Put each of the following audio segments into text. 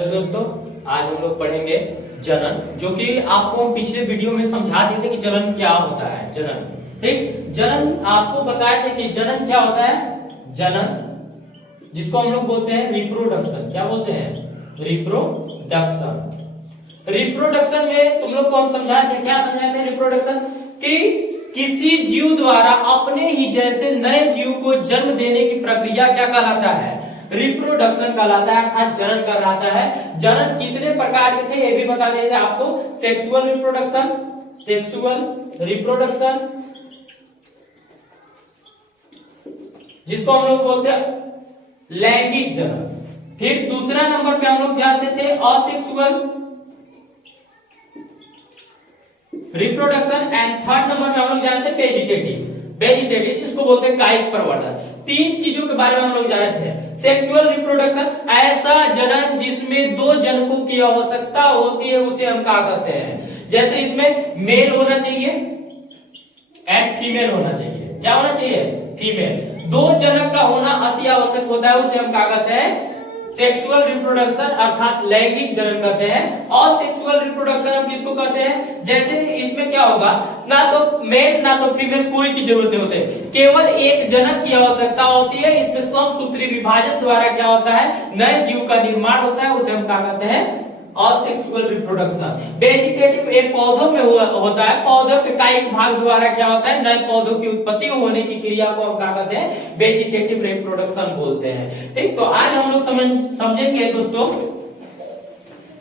Hello दोस्तों, आज हम लोग पढ़ेंगे जनन, जो कि आपको हम पिछले वीडियो में समझा दिए थे कि जनन क्या होता है। जनन, ठीक, जनन आपको बताया था कि जनन क्या होता है। जनन जिसको हम लोग बोलते हैं रिप्रोडक्शन। क्या बोलते हैं? रिप्रोडक्शन। रिप्रोडक्शन में तुम लोग को हम समझाए थे, क्या समझाए थे? रिप्रोडक्शन कि किसी जीव द्वारा अपने ही जैसे नए जीव को जन्म देने की प्रक्रिया क्या कहलाता है? रिप्रोडक्शन कहलाता है, अर्थात जनन कहलाता है। जनन कितने प्रकार के थे ये भी बता दिए थे आपको। सेक्सुअल रिप्रोडक्शन जिसको हम लोग बोलते हैं लैंगिक जनन। फिर दूसरा नंबर पे हम लोग जानते थे asexual reproduction, and third number में हम लोग जानते थे वेजिटेटिव जिसको बोलते हैं कायिक प्रवर्धन। तीन चीजों के बारे में हम लोग जाने थे। सेक्सुअल रिप्रोडक्शन, ऐसा जनन जिसमें दो जनकों की आवश्यकता होती है, उसे हम क्या कहते हैं? जैसे इसमें मेल होना चाहिए एंड फीमेल होना चाहिए। क्या होना चाहिए? फीमेल। दो जनक का होना अति आवश्यक होता है, उसे हम क्या कहते हैं? सेक्सुअल रिप्रोडक्शन, अर्थात लैंगिक जनन कहते हैं। और सेक्सुअल रिप्रोडक्शन हम किसको कहते हैं? जैसे इसमें क्या होगा, ना तो मेल ना तो फीमेल, कोई की जरूरत नहीं होती, केवल एक जनक की आवश्यकता होती है। इसमें समसूत्री विभाजन द्वारा क्या होता है? नए जीव का निर्माण होता है, उसे हम क्या कहते हैं? Asexual reproduction. वेजिटेटिव एक पौधों में होता है, पौधों के कायिक भाग द्वारा क्या होता है? नए पौधों की उत्पत्ति होने की क्रिया को हम क्या कहते हैं? वेजिटेटिव रिप्रोडक्शन बोलते हैं। ठीक, तो आज हम लोग समझेंगे दोस्तों,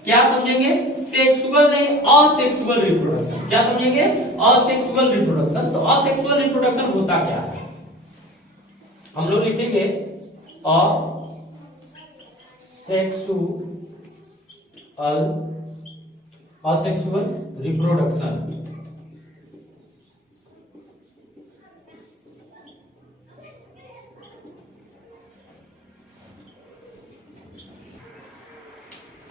क्या समझेंगे? सेक्सुअल नहीं, असेक्सुअल रिप्रोडक्शन। क्या समझेंगे? Asexual reproduction. तो असेक्सुअल रिप्रोडक्शन होता क्या है? हम लोग लिखेंगे असेक्सुअल रिप्रोडक्शन।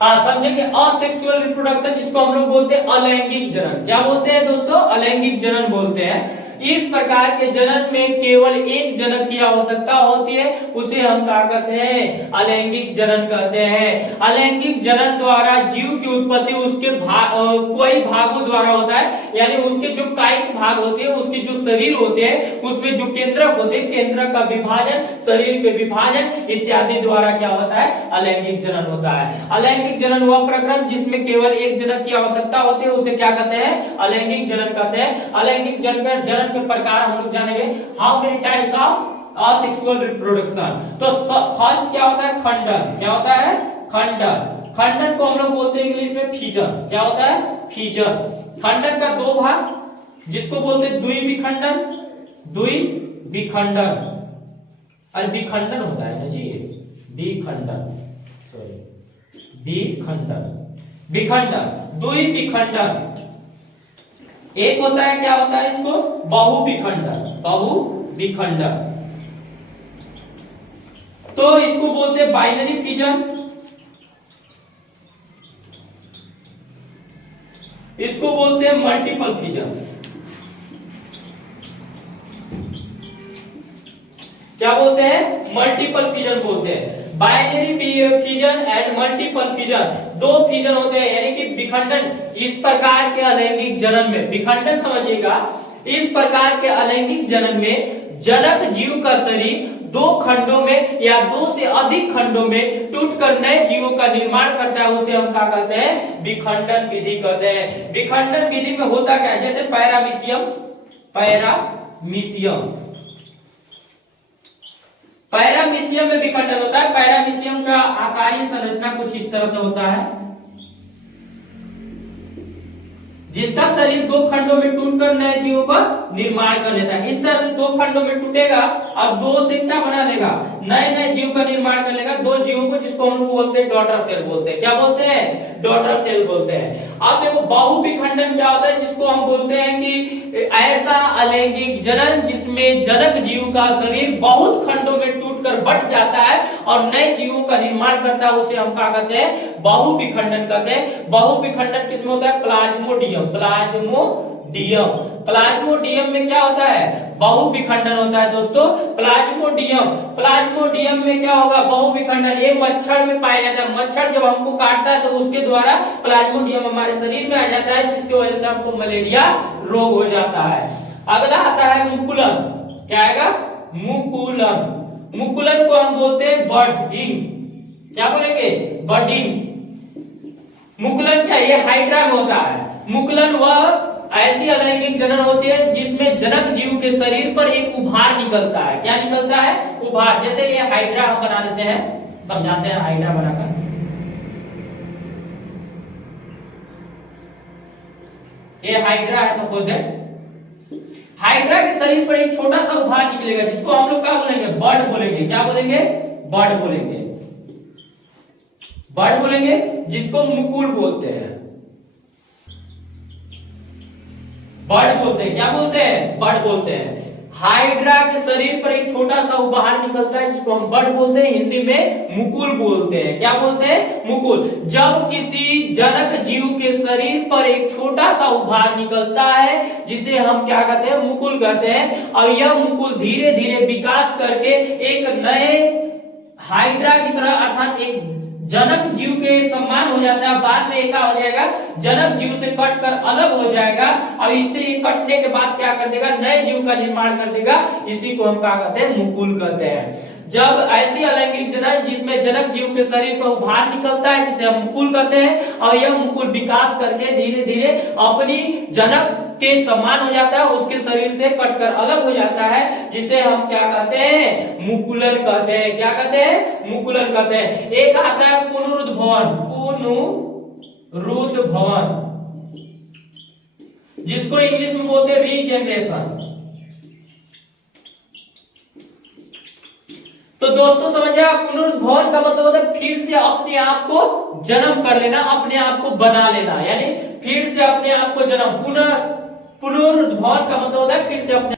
हाँ, समझेंगे असेक्सुअल रिप्रोडक्शन जिसको हम लोग बोलते हैं अलैंगिक जनन। क्या बोलते हैं दोस्तों? अलैंगिक जनन बोलते हैं। इस प्रकार के जनन में केवल एक जनक की आवश्यकता होती है, उसे हम क्या कहते हैं? अलैंगिक जनन कहते हैं। अलैंगिक जनन द्वारा जीव की उत्पत्ति उसके कोई भागों द्वारा होता है, यानी उसके जो कायिक भाग होते हैं, उसके जो शरीर होते हैं, उसमें जो केंद्रक होते हैं, केंद्रक का विभाजन, शरीर के विभाजन इत्यादि द्वारा क्या होता है? अलैंगिक जनन होता है। अलैंगिक जनन वह प्रक्रम जिसमें केवल एक जनक की आवश्यकता होती है, उसे क्या कहते हैं? अलैंगिक जनन कहते हैं। अलैंगिक जनन के प्रकार हम लोग जानेंगे। How many types of asexual reproduction? तो फर्स्ट क्या होता है? खंडन। क्या होता है? खंडन। खंडन को हम लोग बोलते हैं इंग्लिश में फिजन। क्या होता है? फिजन। खंडन का दो भाग जिसको बोलते हैं द्विविखंडन। द्विविखंडन, अरे विखंडन होता है ना जी, विखंडन, सॉरी, विखंडन, द्विविखंडन। एक होता है, क्या होता है इसको? बहुविखंडन। तो इसको बोलते हैं बाइनरी फिजन, इसको बोलते हैं मल्टीपल फिजन। क्या बोलते हैं? मल्टीपल फिजन बोलते हैं। Binary fission and multiple fission, दो फिजन होते हैं, यानी कि विखंडन। इस प्रकार के अलैंगिक जनन में विखंडन समझिएगा, इस प्रकार के अलैंगिक जनन में जनक जीव का शरीर दो खंडों में या दो से अधिक खंडों में टूटकर नए जीवों का निर्माण करता है, उसे हम क्या कहते हैं? विखंडन विधि कहते हैं। विखंडन विधि में होता क्या है? जैसे पैरामीशियम में विखंडन होता है। पैरामीशियम का आकारीय संरचना कुछ इस तरह से होता है, जिसका शरीर दो खंडों में टूटकर नए जीवों का निर्माण कर लेता है। इस तरह से दो खंडों में टूटेगा, अब दो से क्या बना लेगा? नए जीव का निर्माण कर लेगा, दो जीवों को, जिसको हम लोग बोलते हैं डॉटर सेल बोलते हैं। क्या बोलते हैं? डॉटर सेल बोलते हैं। अब देखो बहुविखंडन क्या होता है, जिसको हम बोलते हैं कि ऐसा अलैंगिक जनन जिसमें जनक जीव का शरीर बहुत खंडों में टूटकर बट जाता है और नए जीवों का निर्माण करता है, उसे हम क्या कहते हैं? बहुविखंडन कहते हैं। बहुविखंडन किसमें होता है? प्लाज्मोडियम प्लाज्मोडियम में क्या होता है, बहुविखंडन होता है दोस्तों। प्लाज्मोडियम में क्या होगा, बहुविखंडन। ये मच्छर में पाया जाता है। मच्छर जब हमको काटता है तो उसके द्वारा प्लाज्मोडियम हमारे शरीर में आ जाता है, जिसकी वजह से हमको मलेरिया रोग हो जाता है। अगला आता है मुकुलन। क्या आएगा, मुकुलन। मुकुलन को हम बोलते हैं बडिंग। क्या बोलेंगे, बडिंग। मुकुलन क्या, ये हाइड्रा में होता है। मुकुलन वह ऐसी अलैंगिक जनन होती है जिसमें जनक जीव के शरीर पर एक उभार निकलता है। क्या निकलता है, उभार। जैसे ये हाइड्रा हम बना देते हैं, समझाते हैं हाइड्रा बनाकर। ये हाइड्रा है सपोज दैट। हाइड्रा के शरीर पर एक छोटा सा उभार निकलेगा, जिसको हम लोग क्या बोलेंगे, बड बोलेंगे। क्या बोलेंगे, बड बोलेंगे। बड बोलेंगे, जिसको मुकुल बोलते हैं। बड बोलते हैं। क्या बोलते हैं, बड बोलते हैं। हाइड्रा के शरीर पर एक छोटा सा उभार निकलता है, जिसको हम बड बोलते हैं, हिंदी में मुकुल बोलते हैं। क्या बोलते हैं, मुकुल। जब किसी जनक जीव के शरीर पर एक छोटा सा उभार निकलता है, जिसे हम क्या कहते हैं, मुकुल कहते हैं। और यह मुकुल धीरे धीरे विकास करके एक नए हाइड्रा की तरह, अर्थात एक जनक जीव के समान हो जाता है। बाद में क्या हो जाएगा, जनक जीव से कट कर अलग हो जाएगा, और इससे ये कटने के बाद क्या कर देगा, नए जीव का निर्माण कर देगा। इसी को हम क्या कहते हैं, मुकुल कहते हैं। जब ऐसी अलैंगिक जनन जिसमें जनक जीव के शरीर पर उभार निकलता है, जिसे हम मुकुल कहते हैं, और यह मुकुल विकास करके धीरे धीरे अपनी जनक के समान हो जाता है, उसके शरीर से कटकर अलग हो जाता है, जिसे हम क्या कहते हैं, मुकुलन कहते हैं। क्या कहते हैं, मुकुलन कहते हैं। एक आता है पुनरुद्भवन। पुनरुद्भवन, जिसको इंग्लिश में बोलते हैं रीजेनरेशन। तो दोस्तों समझिए, पुनरुद्भवन का मतलब होता है फिर से अपने आप को जन्म कर लेना, अपने आप को बना लेना, यानी फिर से अपने आप को जन्म। पुनरुद्भवन का मतलब होता है फिर से अपने